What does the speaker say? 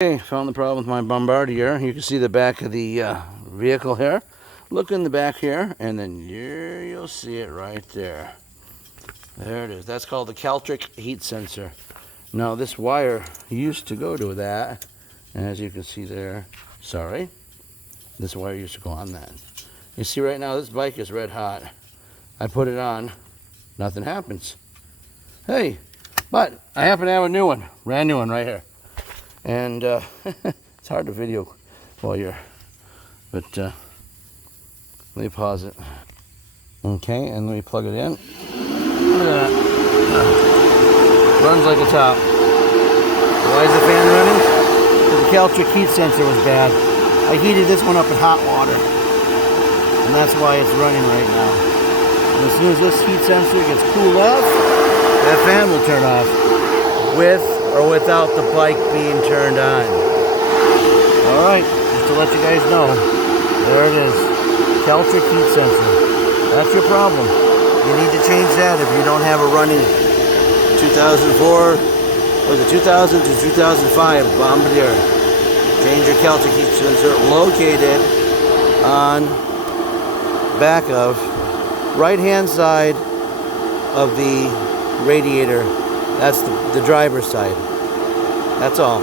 Okay, found the problem with my bombardier. You can see the back of the vehicle here. Look in the back here, and then here you'll see it right there. There it is. That's called the Caltric heat sensor. Now this wire used to go to that, and as you can see there, sorry, this wire used to go on that. You see right now this bike is red hot. I put it on, nothing happens. Hey, but I happen to have a new one, brand new one right here. And it's hard to video while you're, but let me pause it. Okay, and let me plug it in. Look at that. Runs like a top. Why is the fan running? Because the Caltric heat sensor was bad. I heated this one up in hot water, and that's why it's running right now. And as soon as this heat sensor gets cooled off, that fan will turn off, with or without the bike being turned on. Alright, just to let you guys know, there it is. Caltric heat sensor. That's your problem. You need to change that if you don't have a running 2004, was it 2000 to 2005 Bombardier. Change your Caltric heat sensor located on back of right hand side of the radiator. That's the driver's side. That's all.